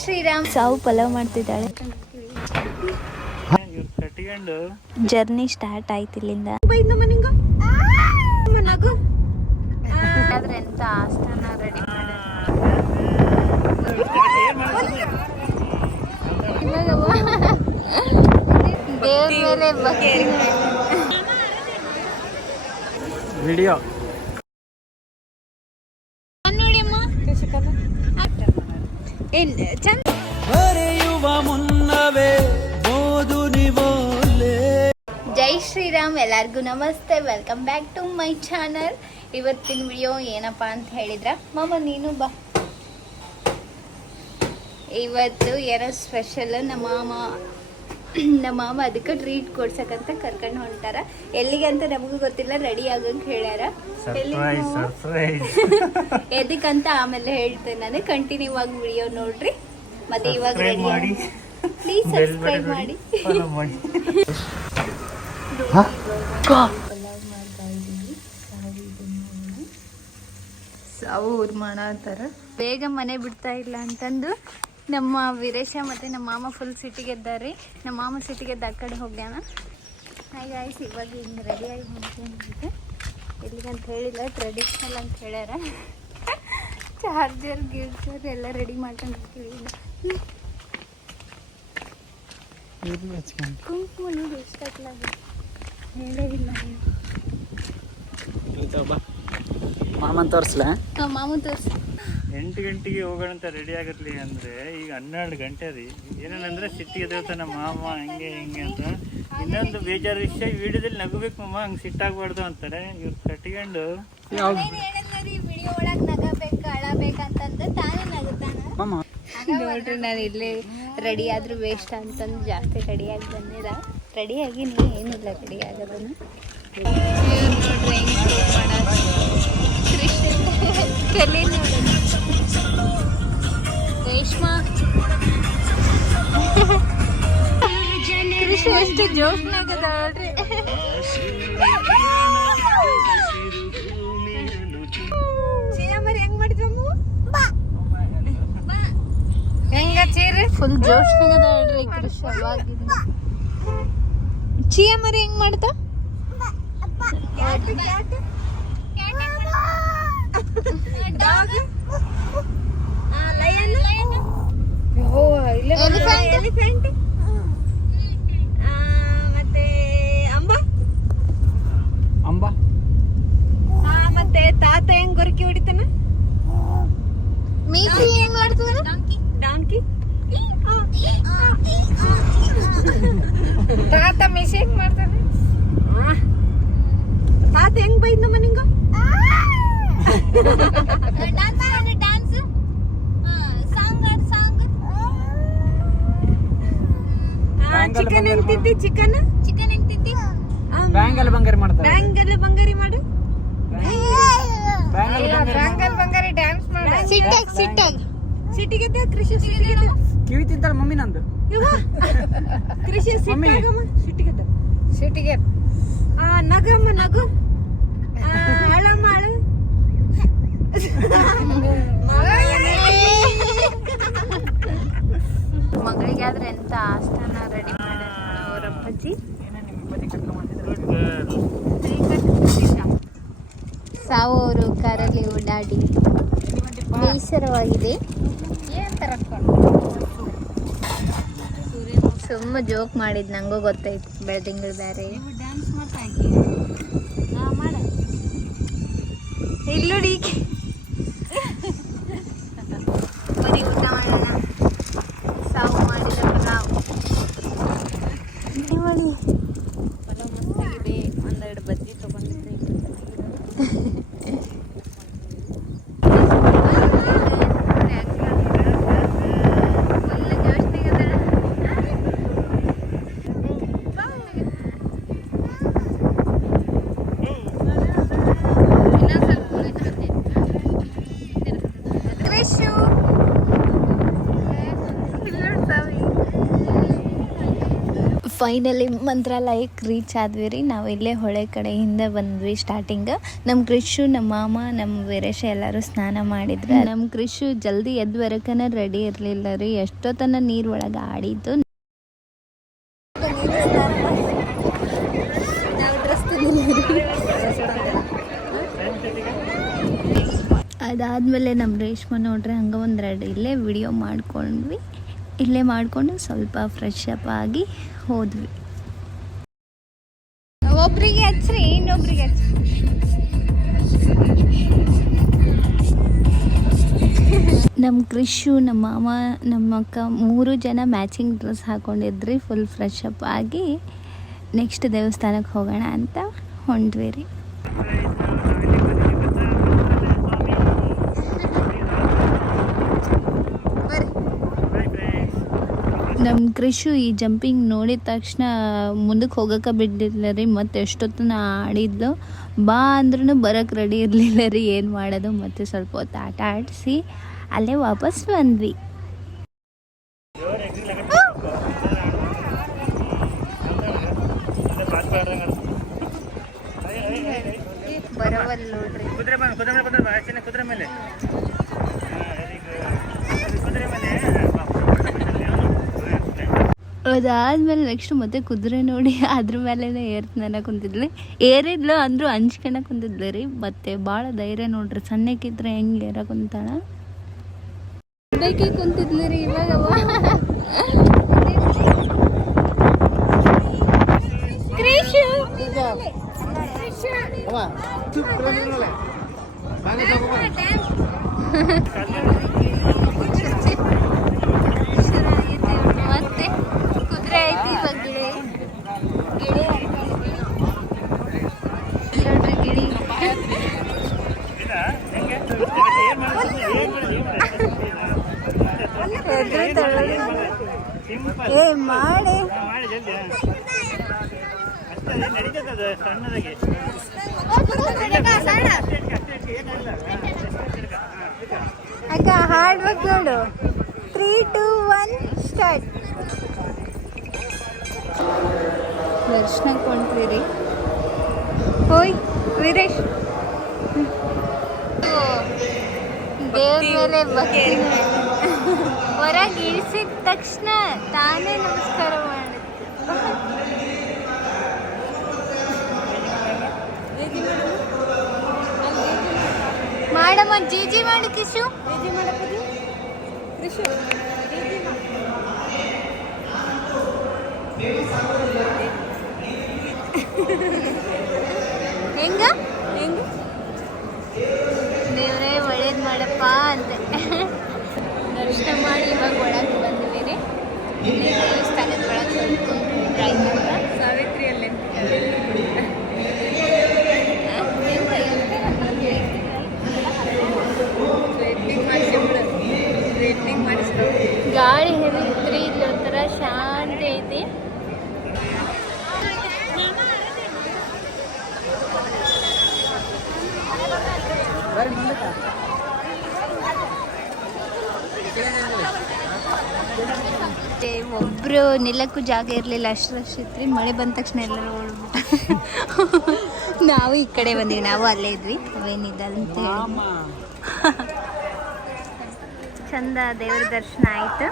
ಶ್ರೀರಾಮ್. ಸಾವು ಪಲಾವ್ ಮಾಡ್ತಿದ್ದಾಳೆ. Journey start ಆಯ್ತು ಇಲ್ಲಿಂದ. ಎಂತ ಆಸ್ಥಾನ ರೆಡಿ ದೇವ್ರ ಮೇಲೆ ಭಕ್ತಿ ವಿಡಿಯೋ ಜೈ ಶ್ರೀರಾಮ್. ಎಲ್ಲರಿಗೂ ನಮಸ್ತೆ, welcome back to my channel. ಇವತ್ತಿನ ವಿಡಿಯೋ ಏನಪ್ಪ ಅಂತ ಹೇಳಿದ್ರ, ಮಾಮ ನೀನು ಬಾ. ಇವತ್ತು ಏನೋ ಸ್ಪೆಷಲ್. ನಮ್ಮ ಮಾಮ ಅದಕ್ಕೆ ಟ್ರೀಟ್ ಕೊಡ್ಸಕ್ಕಂತ ಕರ್ಕೊಂಡು ಹೊಂಟಾರ. ಎಲ್ಲಿಗಂತ ನಮಗೂ ಗೊತ್ತಿಲ್ಲ, ರೆಡಿ ಆಗಂತ ಹೇಳ್ಯಾರ. ಎದಕ್ಕಂತ ಆಮೇಲೆ ಹೇಳ್ತೇನೆ ನಾನು. ಕಂಟಿನ್ಯೂ ಆಗಿ ವಿಡಿಯೋ ನೋಡ್ರಿ. ಮತ್ತೆ ಇವಾಗ ರೆಡಿ ಪ್ಲೀಸ್ ಸಬ್ಸ್ಕ್ರೈಬ್ ಮಾಡಿ. ಸಾವು ಊರ್ ಮಾಡತ್ತಾರ. ಬೇಗ ಮನೆ ಬಿಡ್ತಾ ಇಲ್ಲ ಅಂತಂದು ನಮ್ಮ ವೀರೇಶ ಮತ್ತು ನಮ್ಮ ಮಾಮ ಫುಲ್ ಸಿಟಿಗೆದ್ದಾರ್ರಿ. ನಮ್ಮ ಮಾಮ ಸಿಟಿಗೆದ್ದು ಆ ಕಡೆ ಹೋಗ್ಯಾನ. ಹಾಯ್ ಗಾಯ್ಸ್, ಇವಾಗ ಹಿಂಗೆ ರೆಡಿಯಾಗಿ ಹೊಂಟೇನಿದೆ. ಎಲ್ಲಿಗಂತ ಹೇಳಿಲ್ಲ, ಟ್ರೆಡಿಷ್ನಲ್ ಅಂತ ಹೇಳ್ಯಾರ. ಚಾರ್ಜರ್ ಗಿರ್ಜರ್ ಎಲ್ಲ ರೆಡಿ ಮಾಡ್ಕೊಂಡಿರ್ತೀವಿ. ಕುಂಕುಮ ನೋಡಿ ಎಷ್ಟು ಹಾಕ್ಲಾಗ ಹೇಳೇ ಇಲ್ಲ. ಮಾಮನ್ ತೋರಿಸ್ಲ? ಮಾಮನ್ ತೋರಿಸ್. 8 ಗಂಟೆಗೆ ಹೋಗೋಣ ಅಂತ ರೆಡಿ ಆಗತ್ಲಿ ಅಂದ್ರೆ ಈಗ 12 ಗಂಟೆ ರೀ. ಏನೇನಂದ್ರೆ ಸಿಟ್ಟಿಗೆ ಎದ್ದೇಳ್ತಾನೆ ಮಾಮ, ಹಂಗೆ ಹಿಂಗೆ ಅಂತ. ಇನ್ನೊಂದು ಬೇಜಾರು ವಿಷಯ, ಈ ವಿಡಿಯೋದಲ್ಲಿ ನಗಬೇಕು ಮಾಮ, ಹಂಗೆ ಸಿಟ್ಟಾಗಬಾರ್ದು ಅಂತಾರೆ. ಇವ್ರು ಕಟ್ಕೊಂಡು ವಿಡಿಯೋ ಒಳಗೆ ನಗಬೇಕು ಅಳಬೇಕಂತಂದ್ರೆ ತಾನೇ ನಗುತ್ತಾನ. ನೋಡ್ರಿ, ನಾನು ಇಲ್ಲೇ ರೆಡಿ ಆದ್ರೂ ವೇಸ್ಟ್ ಅಂತಂದು ಜಾಸ್ತಿ ರೆಡಿಯಾಗಿ ಬಂದಿಲ್ಲ. ರೆಡಿಯಾಗಿ ನೀ ಏನಿಲ್ಲ ರೆಡಿ ಆಗೋದನ್ನು ನೋಡ್ರಿ. ಕಲಿ ನೋಡಿ ರೇಷ್ಮಾ ಕೃಷಿ ಎಷ್ಟು ಜೋಶ್ನಾಗದ ನೋಡ್ರಿ. ಹೆಂಗ ಚೀರಿ ಫುಲ್ ಜೋಶ್ನಾಗದ ನೋಡ್ರಿ ಕೃಷಿ. ಅವಾಗಿಂದ ಚಿಯಾ ಮರಿ ಹೆಂಗ್ ಮಾಡ್ತಾ ಮತ್ತೆ ಅಂಬ ಮತ್ತೆ ತಾತ ಹೆಂಗ್ ಗೊರಕಿ ಹೊಡಿತಾನ. ಮೀಸಿ ಹೆಂಗ್ ಮಾಡ್ತಾನ? ಡಾಂಕಿ. ತಾತ ಮೀಸಿ ಹೆಂಗ್ ಮಾಡ್ತಾನ? ತಾತ ಹೆಂಗ್ ಬೈದ್ ನಮ್ಮ ನಿಂಗ ಡ್ಯಾನ್ಸ್ ಸಾಂಗ್ ಚಿಕನ್ ಹೆಂಗ್ ತಿಂತಿ? ಚಿಕನ್ ಹೆಂಗ್ ತಿಂತಿ? ಬ್ಯಾಂಗಲ್ ಬಂಗಾರಿ ಮಾಡ್ತಾರೆ. ಬ್ಯಾಂಗಲ್ ಬಂಗಾರಿ ಮಾಡು. ಬ್ಯಾಂಗಲ್ ಬಂಗಾರಿ ಡ್ಯಾನ್ಸ್ ಮಾಡು. ಸಿಟ್ಟಿಗೆ ಕೃಷಿ ಕಿವಿ ತಿಂತಾಳ ಮಮ್ಮಿ ನಂದು. ಕೃಷಿ ಸಿಟ್ಟಿಗೆ ನಗಮ್ಮ ನಗು. ಅಳಮ್ಮ ಅಳು. ಮಗಳಿಗೆ ಆದ್ರೆ ಎಂತ ಆಸ್ಥಾನ ರೆಡಿ ಮಾಡ ಅವರ ಅಪ್ಪಾಜಿ. ಸಾವು ಅವರು ಕಾರಲ್ಲಿ ಓಡಾಡಿ ಬೇಸರವಾಗಿದೆ. ಸುಮ್ಮ ಜೋಕ್ ಮಾಡಿದ್, ನಂಗೂ ಗೊತ್ತಾಯ್ತು. ಬೆಳದಿಂಗಳು ಬೇರೆ ಇಲ್ಲೋಡಿ. ಬರೀ ಊಟ ಮಾಡೋಣ. ಸಾವು ಮಾಡಿದ ಪಲಾವ್ ಮಾಡಿ ಮಸ್ತಾಗಿದೆ. ಒಂದೆರಡು ಬಜ್ಜಿ ತಗೊಂಡಿದ್ದೆ. ಫೈನಲಿ ಮಂತ್ರಾಲಯಕ್ಕೆ ರೀಚ್ ಆದ್ವಿ ರೀ. ನಾವು ಇಲ್ಲೇ ಹೊಳೆ ಕಡೆಯಿಂದ ಬಂದ್ವಿ ಸ್ಟಾರ್ಟಿಂಗ್. ನಮ್ಮ ಕೃಷು, ನಮ್ಮ ಮಾಮ, ನಮ್ಮ ವೀರೇಶ ಎಲ್ಲರೂ ಸ್ನಾನ ಮಾಡಿದ್ರು. ನಮ್ಮ ಕೃಷು ಜಲ್ದಿ ಎದ್ದು ಬರೋಕನ ರೆಡಿ ಇರಲಿಲ್ಲ ರೀ. ಎಷ್ಟೊತ್ತನ ನೀರು ಒಳಗೆ ಆಡಿದ್ದು. ಅದಾದಮೇಲೆ ನಮ್ಮ ರೇಷ್ಮೆ ನೋಡ್ರಿ ಹಂಗೆ ಒಂದು ಇಲ್ಲೇ ವಿಡಿಯೋ ಮಾಡ್ಕೊಂಡ್ವಿ. ಇಲ್ಲೇ ಮಾಡಿಕೊಂಡು ಸ್ವಲ್ಪ ಫ್ರೆಶ್ ಅಪ್ ಆಗಿ ಹೋದ್ವಿ. ಒಬ್ರಿಗೆ ಹಚ್ಚ್ರಿ, ಇನ್ನೊಬ್ರಿಗೆ ಹಚ್ಚ್ರಿ. ನಮ್ಮ ಕೃಷು, ನಮ್ಮ ಮಾಮ, ನಮ್ಮ ಅಕ್ಕ 3 ಜನ ಮ್ಯಾಚಿಂಗ್ ಡ್ರೆಸ್ ಹಾಕೊಂಡಿದ್ರಿ. ಫುಲ್ ಫ್ರೆಶ್ ಅಪ್ ಆಗಿ ನೆಕ್ಸ್ಟ್ ದೇವಸ್ಥಾನಕ್ಕೆ ಹೋಗೋಣ ಅಂತ ಹೊಂಟ್ವಿ ರೀ. ನಮ್ಮ ಕೃಷು ಈ ಜಂಪಿಂಗ್ ನೋಡಿದ ತಕ್ಷಣ ಮುಂದಕ್ಕೆ ಹೋಗೋಕೆ ಬಿಡಲಿಲ್ಲ ರೀ. ಮತ್ತು ಎಷ್ಟೊತ್ತನ ಆಡಿದ್ಲು. ಬಾ ಅಂದ್ರೂ ಬರೋಕ್ಕೆ ರೆಡಿ ಇರಲಿಲ್ಲ ರೀ. ಏನು ಮಾಡೋದು, ಮತ್ತು ಸ್ವಲ್ಪ ಹೊತ್ತು ಆಟ ಆಡಿಸಿ ಅಲ್ಲೇ ವಾಪಸ್ ಬಂದ್ವಿ. ಬರವಲ್ಲ ನೋಡ್ರಿ. ಅದಾದ್ಮೇಲೆ ನೆಕ್ಸ್ಟ್ ಮತ್ತೆ ಕುದುರೆ ನೋಡಿ ಅದ್ರ ಮೇಲೆ ಏರ್ತನ ಏರಿದ್ಲು ಅಂದ್ರು ಹಂಚ್ಕಣ ಕುಂತಿದ್ಲು ರೀ. ಮತ್ತೆ ಭಾಳ ಧೈರ್ಯ ನೋಡ್ರಿ. ಸಣ್ಣಕ್ಕಿದ್ರೆ ಹೆಂಗೆ ಏರ ಕುಂತಾಳ ಕುಂತಿದ್ಲು ರೀ. ಇವಾಗ ಮತ್ತೆ ಕುದುರೆ ಐತಿ. ಇವಾಗ ಗಿಳಿ ನೋಡ್ರಿ, ಗಿಳಿ ಏ ಮಾಡಿ ಅಕ್ಕ ಹಾಡ್ಬೇಕು ನೋಡು. 3, 2, 1 ಸ್ಟಾರ್ಟ್. ದರ್ಶನಕ್ಕೆ ಹೊಂಟ್ವಿ ರೀ. ಹೋಯ್ ವೀರೇಶ್, ದೇವ್ರ ಮೇಲೆ ಭಕ್ತಿ ಹೊರಗೆ ಇಳಿಸಿದ ತಕ್ಷಣ ತಾನೇ ನಮಸ್ಕಾರ ಮಾಡುತ್ತೆ. ಮಾಡಮ್ಮ ಜೀಜಿ ಮಾಡು ಕಿಶು. ಹೆಂಗ ದೇವ್ರೇ ಒಳ್ಳೇದು ಮಾಡಪ್ಪ ಅಂತೆ. ದರ್ಶನ ಮಾಡಿ ಇವಾಗ ಒಳಗೆ ಬಂದ್ವಿ ರೀ. ದೇವಸ್ಥಾನದ ಒಳಗೆ ಸಾವಿತ್ರಿಯಲ್ಲೇ ಗಾಳಿ ಹೆವಿ ಇತ್ರಿ. ಇಲ್ಲಿ ಒಂಥರ ಶಾಂತಿ ಐತಿ. ಒಬ್ರು ನಿಲ್ಲಕ್ಕೂ ಜಾಗ ಇರಲಿಲ್ಲ, ಅಷ್ಟು ರಶ್ ಇತ್ರಿ. ಮಳೆ ಬಂದ ತಕ್ಷಣ ಎಲ್ಲರೂ ಓಡ್ಬಿಟ್ಟು ನಾವು ಈ ಕಡೆ ಬಂದೀವಿ. ನಾವು ಅಲ್ಲೇ ಇದ್ವಿ. ಅವೇನಿದೆ ಅಂತ ಚಂದ ದೇವ್ರ ದರ್ಶನ ಆಯ್ತು.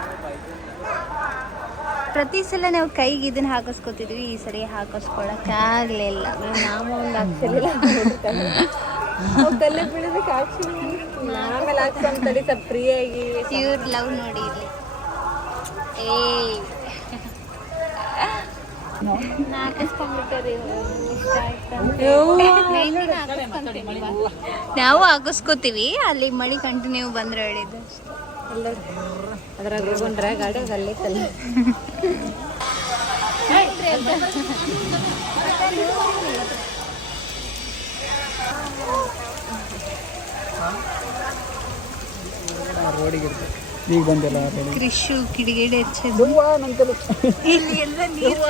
ಪ್ರತಿ ಸಲ ನಾವು ಕೈಗೆ ಇದನ್ನ ಹಾಕಿಸ್ಕೊತಿದ್ವಿ. ಈ ಸರಿ ಹಾಕಿಸ್ಕೊಳಕ್ಕೆ ಆಗಲಿಲ್ಲ. ನಾವು ಒಂದು ಹಾಕ್ಸಿರ್ಲಿಲ್ಲ. ಆಮೇಲೆ ಹಾಕ್ಸ್ಕೊಂತಡಿ ಸ್ವಲ್ಪ ಫ್ರೀಯಾಗಿ. ಇವ್ರ ಲವ್ ನೋಡಿ ಇಲ್ಲಿ. ನಾವು ಹಾಕಿಸ್ಕೋತೀವಿ. ಅಲ್ಲಿ ಮಳಿ ಕಂಟಿನ್ಯೂ ಬಂದ್ರೆ ಹೇಳಿದ್ದು ಅದ್ರಾಗ ಹೋಗೊಂಡ್ರೆ ಗಾಡಿ ಅಲ್ಲಿ ಈಗ ಬಂದಿಲ್ಲ. ಕೃಷಿ ಕಿಡಿಗೇಡಿ ಇಲ್ಲಿ ಎಲ್ಲ ನೀರು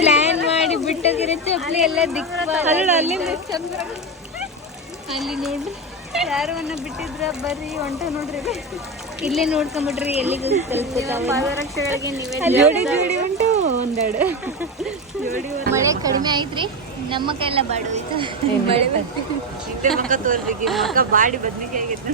ಪ್ಲಾನ್ ಮಾಡಿ ಬಿಟ್ಟೋಗಿರೋ ಚಪ್ಪಲಿ ಎಲ್ಲ ದಿಕ್ಕ ಅಲ್ಲಿ ನೋಡ್ರಿ. ಯಾರನ್ನ ಬಿಟ್ಟಿದ್ರ ಬರ್ರಿ ಹೊಂಟ ನೋಡ್ರಿ ಇಲ್ಲೇ ನೋಡ್ಕೊಂಬಿಟ್ರಿ ಎಲ್ಲಿಗೆ ಪಾದರಕ್ಷೆಗಳಿಗೆ ನೀವೇ ಉಂಟು ಒಂದೆರಡು ಮಳೆ ಕಡಿಮೆ ಐತ್ರಿ ನಮ್ಮ ಕೈ ಎಲ್ಲ ಬಾಡು ಹೋಯ್ತು ಮಳೆ ಮಕ್ಕ ತೋರ್ಲಿಕ್ಕೆ ಮಕ್ಕ ಬಾಡಿ ಬದ್ನಿಕೆ ಆಗೈತೆ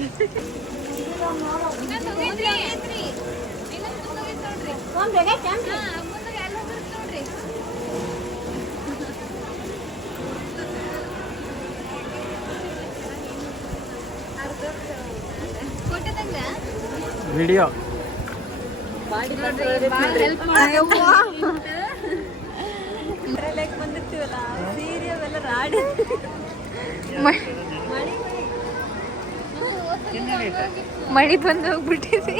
ವಿಡಿಯೋ ಬಂದಿರ್ತೀವಲ್ಲ ಸೀರೆ ಅವೆಲ್ಲ ರಾಡಿ ಮಳಿ ಬಂದು ಹೋಗ್ಬಿಟ್ಟಿದೆ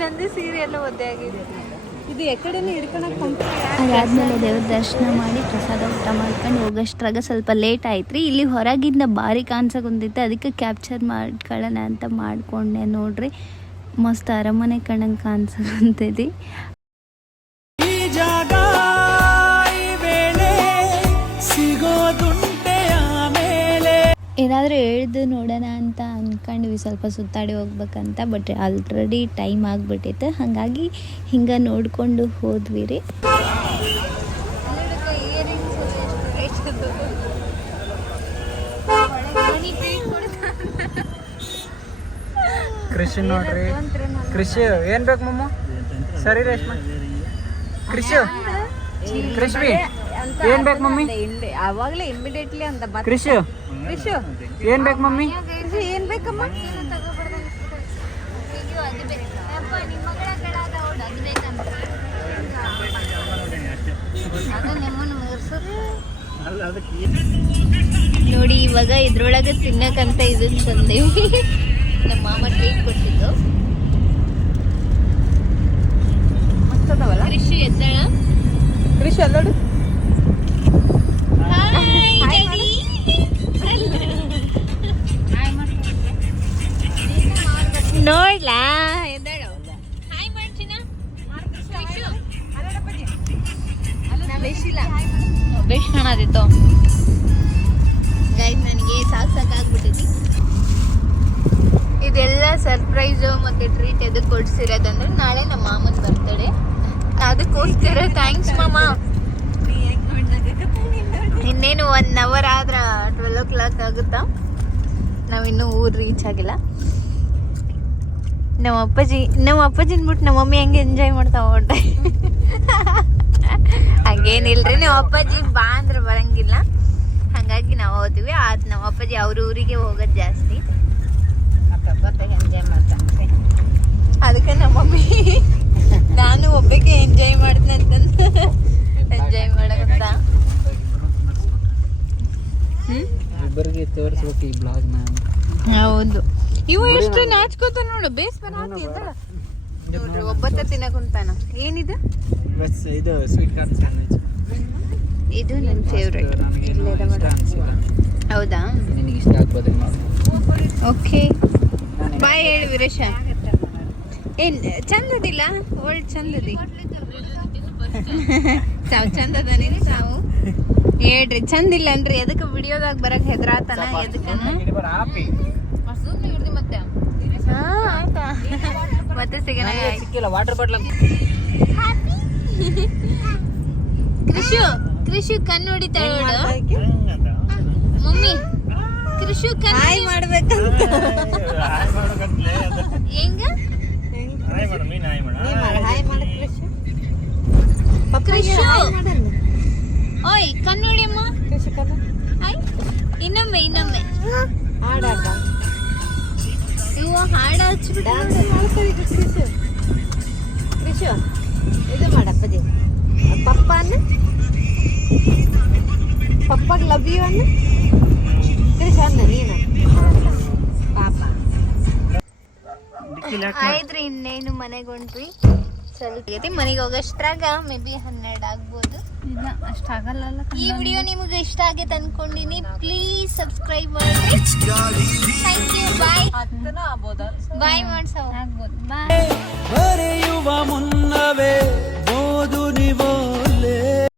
ನಂದು ಸೀರೆ ಎಲ್ಲ ಒದ್ದೆ ಆಗಿದೆ ಇದು ಎಕಡೆನೂ ಹಿಡ್ಕೊಳಕ್ ಅದಾದ್ಮೇಲೆ ದೇವ್ರ ದರ್ಶನ ಮಾಡಿ ಪ್ರಸಾದ ಊಟ ಮಾಡ್ಕೊಂಡು ಹೋಗೋಷ್ಟ್ರಾಗ ಸ್ವಲ್ಪ ಲೇಟ್ ಆಯ್ತು ರೀ ಇಲ್ಲಿ ಹೊರಗಿಂದ ಭಾರಿ ಕಾಣಿಸಕೊಂದಿತ್ತು ಅದಕ್ಕೆ ಕ್ಯಾಪ್ಚರ್ ಮಾಡ್ಕೊಳ್ಳೋಣ ಅಂತ ಮಾಡ್ಕೊಂಡೆ ನೋಡ್ರಿ ಮಸ್ತ್ ಅರಮನೆ ಕಣಂಗೆ ಕಾಣಿಸಕೊಂತೈತಿ ಏನಾದರೂ ಹೇಳ್ದು ನೋಡೋಣ ಅಂತ ಅಂದ್ಕೊಂಡ್ವಿ ಸ್ವಲ್ಪ ಸುತ್ತಾಡಿ ಹೋಗ್ಬೇಕಂತ ಬಟ್ ಆಲ್ರೆಡಿ ಟೈಮ್ ಆಗಿಬಿಟ್ಟಿತ್ತು ಹಾಗಾಗಿ ಹಿಂಗೆ ನೋಡಿಕೊಂಡು ಹೋದ್ವಿ ರೀ ಕೃಷಿ ನೋಡ್ರಿ ಕೃಷಿ ಏನ್ ಬೇಕು ಮಮ್ಮ ಸರಿ ರೇಷ್ಮಾ ಕೃಷಿ ಕೃಷಿ ಏನ್ ಬೇಕು ಮಮ್ಮಿ ಅವಾಗಲೇ ಇಮಿಡಿಯೇಟ್ಲಿ ಅಂತ ಕೃಷಿ ಏನ್ ಬೇಕು ಮಮ್ಮಿ ಏನ್ ಬೇಕಮ್ಮ ನೋಡಿ ಇವಾಗ ಇದ್ರೊಳಗೆ ತಿನ್ನಕಂತ ಇದನ್ನ ತಂದೇವಿ ನಮ್ಮ ಮಾಮ ಟ್ರೀಟ್ ಕೊಟ್ಟಿದ್ದು ಕೃಷಿ ಎದ್ದಳ ಕೃಷಿ ಅಲ್ಲೋಡು ನೋಡ್ಲಾ ಎದ್ದಾಳು ಹಾಯ್ ಮಾಡ್ತೀನ ಬೆಸ್ಟ್ ಕಾಣದಿತ್ತು ಗೈಸ್ ನನಗೆ ಸಾಕಾಗ್ಬಿಟ್ಟೈತಿ ಇದೆಲ್ಲ ಸರ್ಪ್ರೈಸು ಮತ್ತೆ ಟ್ರೀಟ್ ಎದಕ್ಕೆ ಕೊಡ್ಸಿರೋದಂದ್ರೆ ನಾಳೆ ನಮ್ಮ ಮಾಮನ ಬರ್ತಡೆ ಅದಕ್ಕೋಸ್ಕರ ಥ್ಯಾಂಕ್ಸ್ ಮಾಮ ಇನ್ನೇನು 1 ಅವರ್ ಆದ್ರೆ 12 o'clock ಆಗುತ್ತಾ ನಾವಿನ್ನೂ ಊರು ರೀಚ್ ಆಗಿಲ್ಲ ನಮ್ಮ ಅಪ್ಪಾಜಿನ ಬಿಟ್ಟು ನಮ್ಮ ಮಮ್ಮಿ ಹೆಂಗೆ ಎಂಜಾಯ್ ಮಾಡ್ತಾವ ಹೊಟ್ಟೆ ಹಂಗೇನಿಲ್ರಿ ನಮ್ಮ ಅಪ್ಪಾಜಿ ಬಾ ಅಂದ್ರೆ ಬರಂಗಿಲ್ಲ ಹಾಗಾಗಿ ನಾವು ಹೋದ್ವಿ ಅದು ನಮ್ಮ ಅಪ್ಪಾಜಿ ಅವ್ರ ಊರಿಗೆ ಹೋಗೋದು ಜಾಸ್ತಿ ಎಂಜಾಯ್ ಮಾಡ್ತಾನೆ ಅದಕ್ಕೆ ನಮ್ಮ ಮಮ್ಮಿ ನಾನು ಒಬ್ಬಕ್ಕೆ ಎಂಜಾಯ್ ಮಾಡ್ತೀನಿ ಅಂತಂದು ಎಂಜಾಯ್ ಮಾಡಕತ್ತ ಇಬ್ಬರಿಗೆ ತೋರಿಸ್ಬೇಕು ಈ ಬ್ಲಾಗ್ನ ಹೌದು ಇವು ಎಷ್ಟು ನಾಚ್ಕೋತ ನೋಡು ಬೇಸ್ ನೋಡ್ರಿ ಒಬ್ಬತ್ತ ತಿನ್ನಕುಂತಾನ ಏನಿದು ಇದು ಸ್ವೀಟ್ ಕಾರ್ನ್ ಸ್ಯಾಂಡ್ವಿಚ್ ಇದು ನನ್ನ ಫೇವ್ರೆಟ್ ಹೌದಾ ನಿನಗೆ ಇಷ್ಟ ಆಗ್ಬೋದು ಓಕೆ ಬಾಯ್ ಹೇಳಿ ವೀರೇಶ ಏನ್ ಚಂದದಿಲ್ಲ ಒಳ್ಳೆ ಚಂದದಿ ಸಾವು ಚಂದದ ನೀನು ಸಾವು ಹೇಳ್ರಿ ಚಂದಿಲ್ಲ ಅನ್ರಿ ಎದಕ್ಕೆ ವಿಡಿಯೋದಾಗ ಬರಕ್ ಹೆದ್ರಾತನ ಎದಕ್ಕನ ಮತ್ತೆ ಆಯ್ತಾ ಮತ್ತೆ ಸಿಗೋಣ ಸಿಕ್ಕಿಲ್ಲ ವಾಟರ್ ಬಾಟ್ಲ್ ಕೃಷಿ ಕಣ್ಣು ಹೊಡಿತಾಳ ಮಮ್ಮಿ ಕೃಷಿ ಕಣ್ಣು ಮಾಡ್ಬೇಕಂತ ಹೆಂಗ ಓಯ್ ಕನ್ನಡಿ ಅಮ್ಮ ಇನ್ನೊಮ್ಮೆ ಇವು ಹಾಡ ಹಚ್ಬಿಟ್ಟು ಕೃಷಿ ಇದು ಮಾಡಪ್ಪದಿ ಪಪ್ಪ ಅನ್ನ ಪಪ್ಪಗೆ ಲವ್ ಯು ಅನ್ನ ಕೃಷಿ ಅನ್ನ ನೀನು ಪಾಪ ಆಯ್ತ್ರಿ ಇನ್ನೇನು ಮನೆಗೆ ಹೊಂಟ್ವಿ ಸ್ವಲ್ಪ ಮನೆಗೆ ಹೋಗೋಷ್ಟ್ರಾಗ ಮೇ ಬಿ 12 ಆಗ್ಬೋದು ಇಲ್ಲ ಅಷ್ಟಾಗಲ್ಲ ಈ ವಿಡಿಯೋ ನಿಮಗೆ ಇಷ್ಟ ಆಗೈತೆ ಅನ್ಕೊಂಡಿನಿ ಪ್ಲೀಸ್ ಸಬ್ಸ್ಕ್ರೈಬ್ ಮಾಡಿ ಥ್ಯಾಂಕ್ ಯು ಬಾಯ್ ಆಗ್ಬೋದ ಬಾಯ್ ಮಾಡ್ಸವ ಆಗ್ಬೋದು ಬಾಯ್